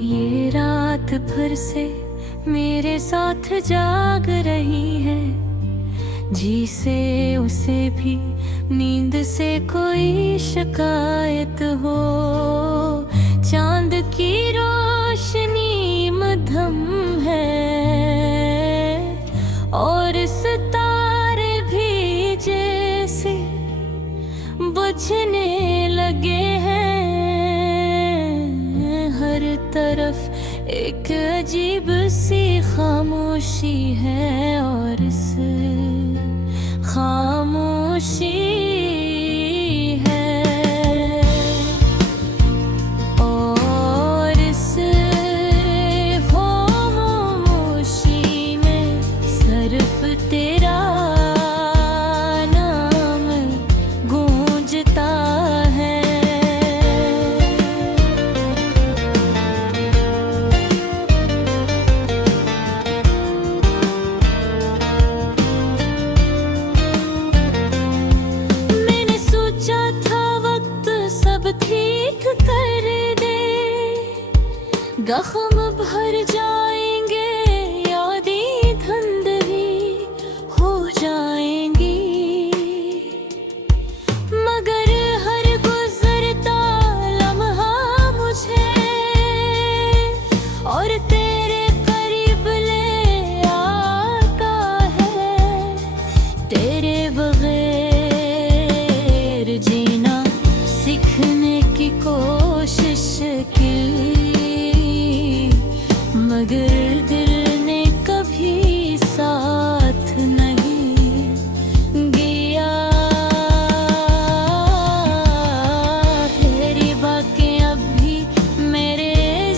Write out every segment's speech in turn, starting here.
ये रात भर से मेरे साथ जाग रही है, जिसे उसे भी नींद से कोई शिकायत हो। चांद की रोशनी मध्यम है और सितारे भी जैसे बुझने लगे हैं। हर तरफ एक अजीब सी खामोशी है और इस खामोशी है और इस खामोशी में सिर्फ तेरा नाम गूंजता है। ठीक कर दे, जख्म भर जाएंगे, यादें धुंधली हो जाएंगी। मगर हर गुजरता लम्हा मुझे और तेरे करीब ले आता है। तेरे बगैर जीना सीखने की कोशिश की, मगर दिल ने कभी साथ नहीं दिया। तेरी बातें अब भी मेरे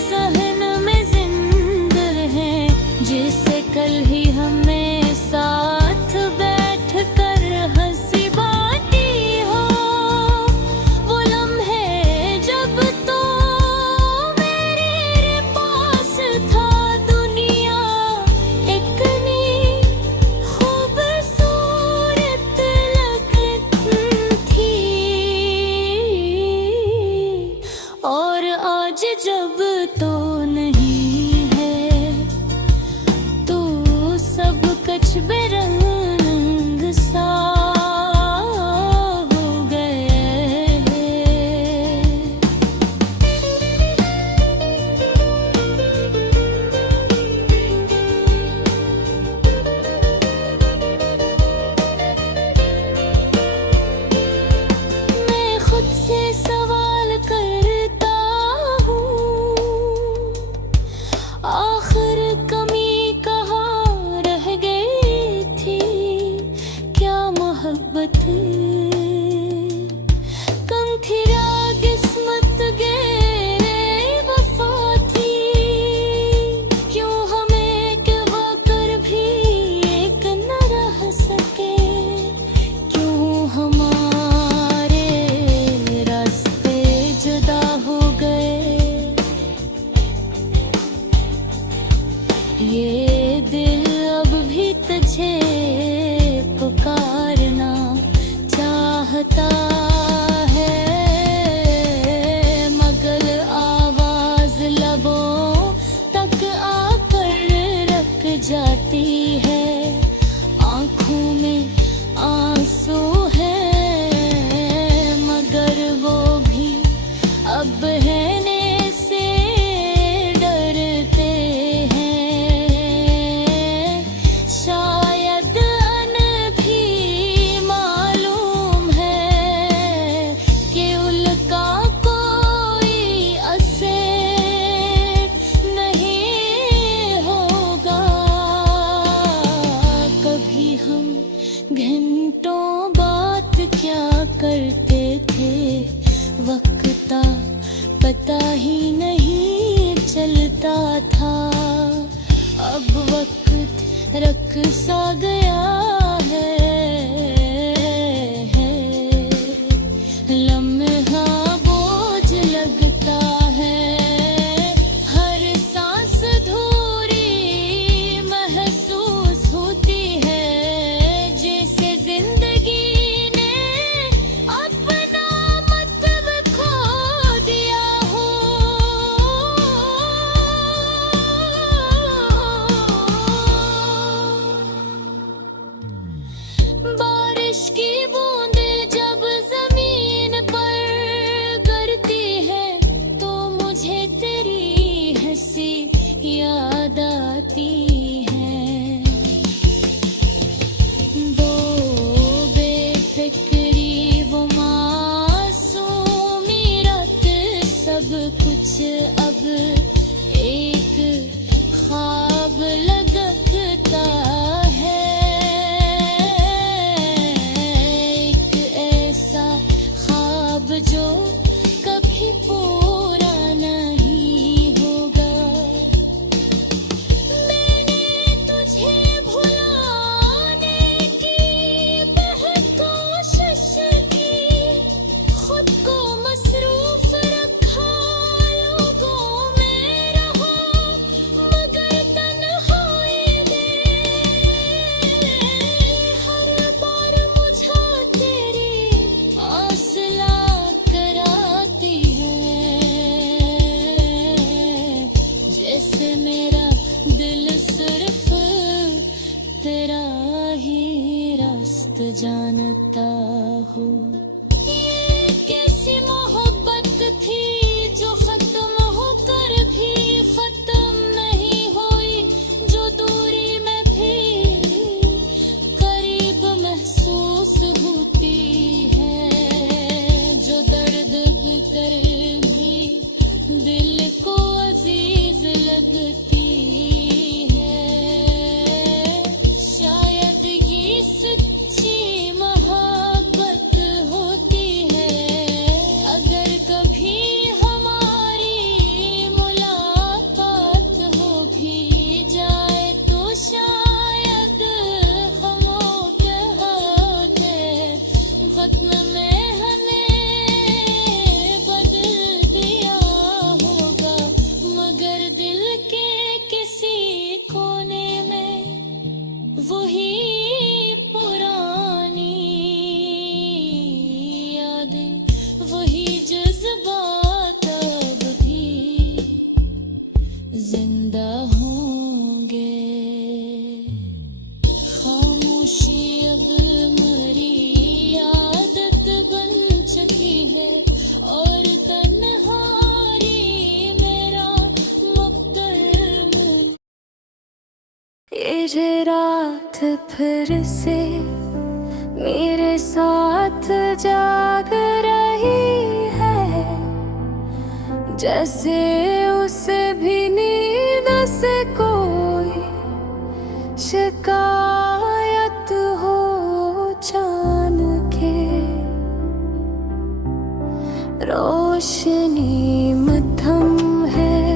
ज़हन में जिंदा हैं, जिसे कल ही हमें साथ बैठ कर हंसी बाटी हो। आज जब तो नहीं है तो सब कुछ बेरंग सा हो गए। मैं खुद से सवाल करता, आखिर कमी कहाँ रह गई थी? क्या मोहब्बत कम थी, किस्मत गहरे वफा थी? क्यों हमें कहवा कर भी एक न रह सके? क्यों हमारे रास्ते जुदा हो गए? ये दिल अब भी तुझे पुकारना चाहता है, मगर आवाज लबों तक आकर रख जाती है। आँखों में आंसू है, मगर वो भी अब बहने से डरते हैं। शायद अन भी मालूम है कि उनका कोई असर नहीं होगा। कभी हम घंटों बात क्या करते थे, वक्ता पता ही नहीं चलता था। अब वक्त रख सा गया है, लम्हा बोझ लगता है। हर सांस धूरी याद आती हैं। वो बेफिक्री वो मासूमी रात सब कुछ अब एक ख्वाब लगता है। एक ऐसा ख्वाब जो कभी पूरा नहीं होगा। मैंने तुझे भुलाने की बहुत कोशिश की, खुद को मसरूफ रखा लोगों में रहा, मगर तन्हाई दे हर बार मुझे तेरी आसला कराती है। जैसे मेरा दिल सिर्फ तेरा ही रास्ता जानता हो। ये कैसी मोहब्बत थी जो खत्म होकर भी खत्म नहीं हुई, जो दूरी में भी करीब महसूस होती है, जो दर्द कर भी दिल को अजीज लगती है। शायद ये सच्ची मोहब्बत होती है। अगर कभी हमारी मुलाकात हो भी जाए तो शायद हमों के होते खत्म में हमें बदल दिया होगा, मगर दिल के किसी कोने में वही पुरानी यादें, वही जज्बात अब भी जिंदा होंगे। खामोशी अब मरी आदत बन चुकी है, और तन्हाई मेरा मकदर मुन। ये रात फिर से मेरे साथ जाग रही है, जैसे उसे भी नींद से कोई शिकायत हो जान के। रोशनी मध्यम है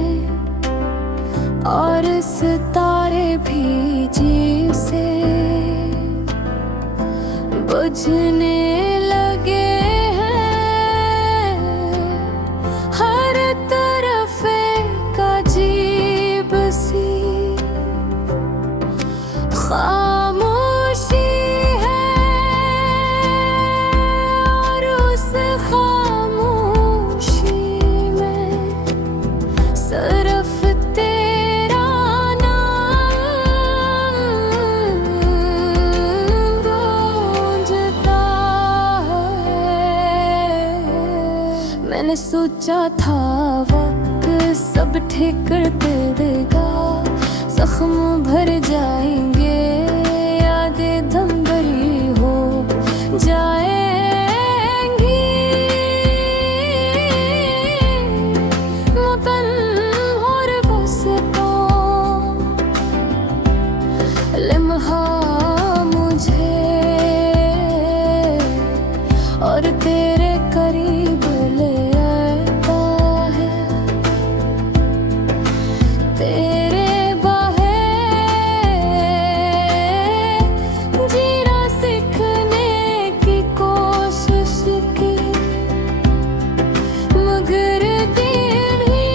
और सितारे भी जी से बुझने लगे हैं। हर तरफ एक अजीब सी खामोशी है, और उस खामोशी में सिर्फ तेरा नाम गूंजता है। मैंने सोचा था वक्त सब ठीक कर देगा, जख्म भर जाएंगे, यादें दम भरी हो जाएंगी। मुतन और बस को लम्हा मुझे और तेरे करीब ले आता है। तेरे बाहे जीना सीखने की कोशिश की, मगर दिन ही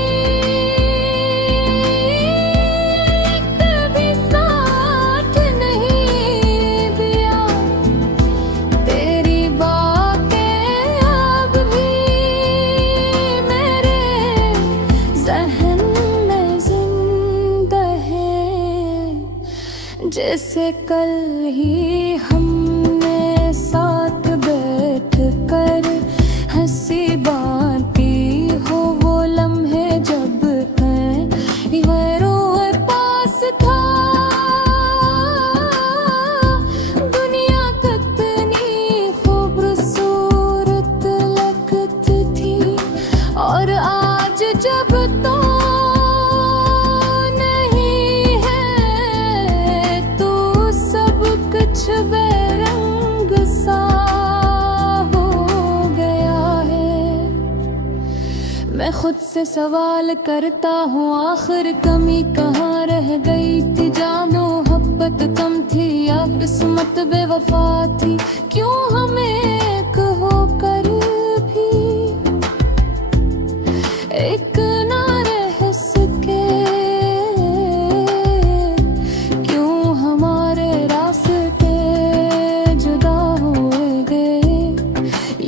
कभी साथ नहीं दिया। तेरी बातें अब भी मेरे ज़हन में जिंदा हैं, जैसे कल ही हमने साथ बैठ कर हंसी बांटी हो। वो लम्हे जब हैं गैरों खुद से सवाल करता हूँ, आखिर कमी कहाँ रह गई थी? जा मोहब्बत कम थी या किस्मत बेवफा थी? क्यों हमें एक होकर भी एक ना रह सके? क्यों हमारे रास्ते जुदा हुए गए?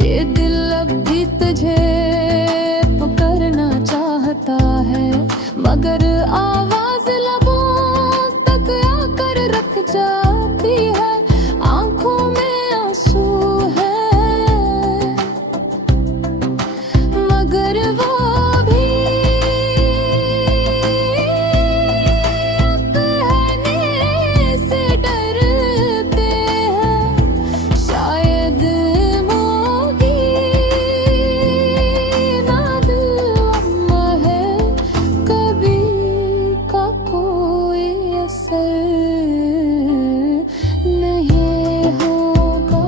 ये दिल अब भी तुझे पकड़ना चाहता है, मगर आवाज लबों तक आकर रख जाती है। आंखों में आंसू है, मगर वो भी कहने से डरते हैं। शायद मोगी नादुम्मा है, कभी का कोई असर नहीं होगा।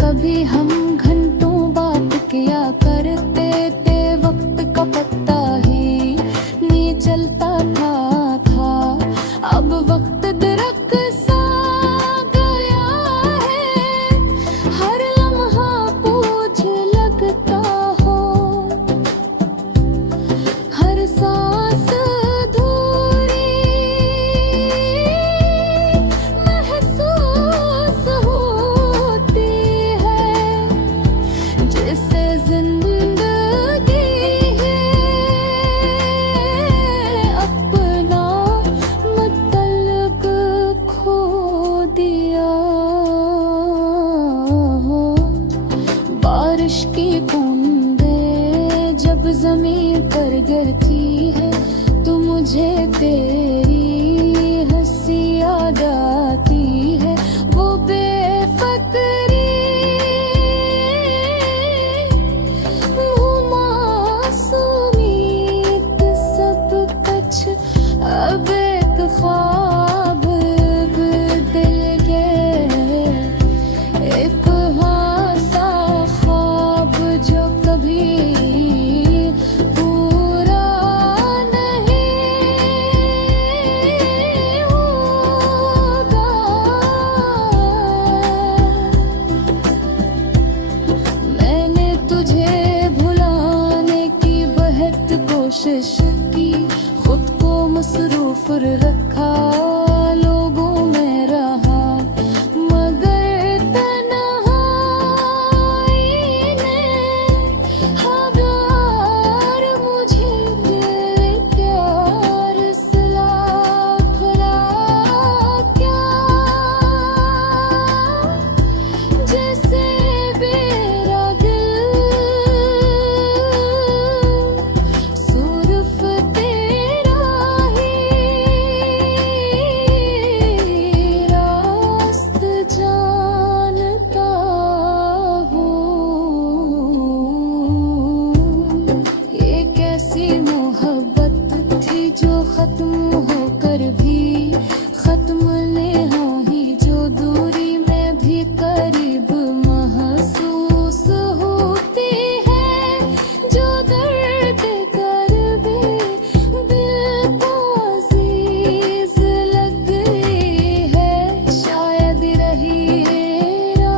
कभी हम घंटों बात किया करते थे, वक्त का पत्ता ही नहीं चलता था। अब वक्त दरक सा गया है, हर लम्हा बोझ लगता हो, हर सांस अधूरी महसूस होती है। जैसे जिंदगी है अपना मतलब खो दिया हो। बारिश की बूंदें जब जमीन पर गिरती है, तो मुझे तेरी हंसी याद आती है। वो बेफिक्री मासूमियत सब कुछ अब एक ख्वाब बदल गए। एक सा ख्वाब जो कभी पूरा नहीं होगा। मैंने तुझे भुलाने की बहुत कोशिश की, खुद को मसरूफ रखा, लोगों में रहा, मगर तन्हाई ने हजार मुझे प्यार सिला भरा क्या? जैसे मेरा दिल सिर्फ तेरा ही रास्त जानता हूँ। ये कैसी मोहब्बत थी जो खत्म होकर भी खत्म नहीं, जो दूरी में भी करीब महसूस होती है, जो दर्द कर भी दिल को अजीज लगती है। शायद रही ना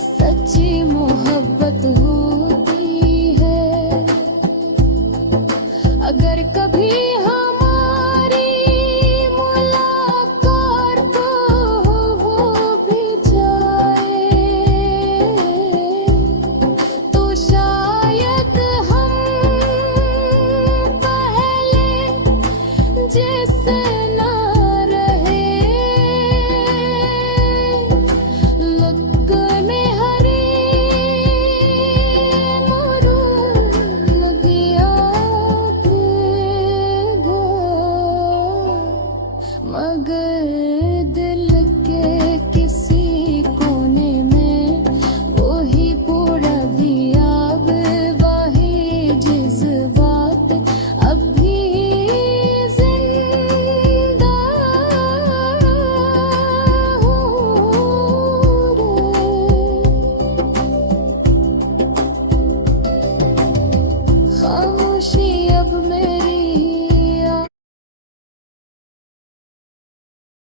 सच्ची मोहब्बत होती है। अगर कभी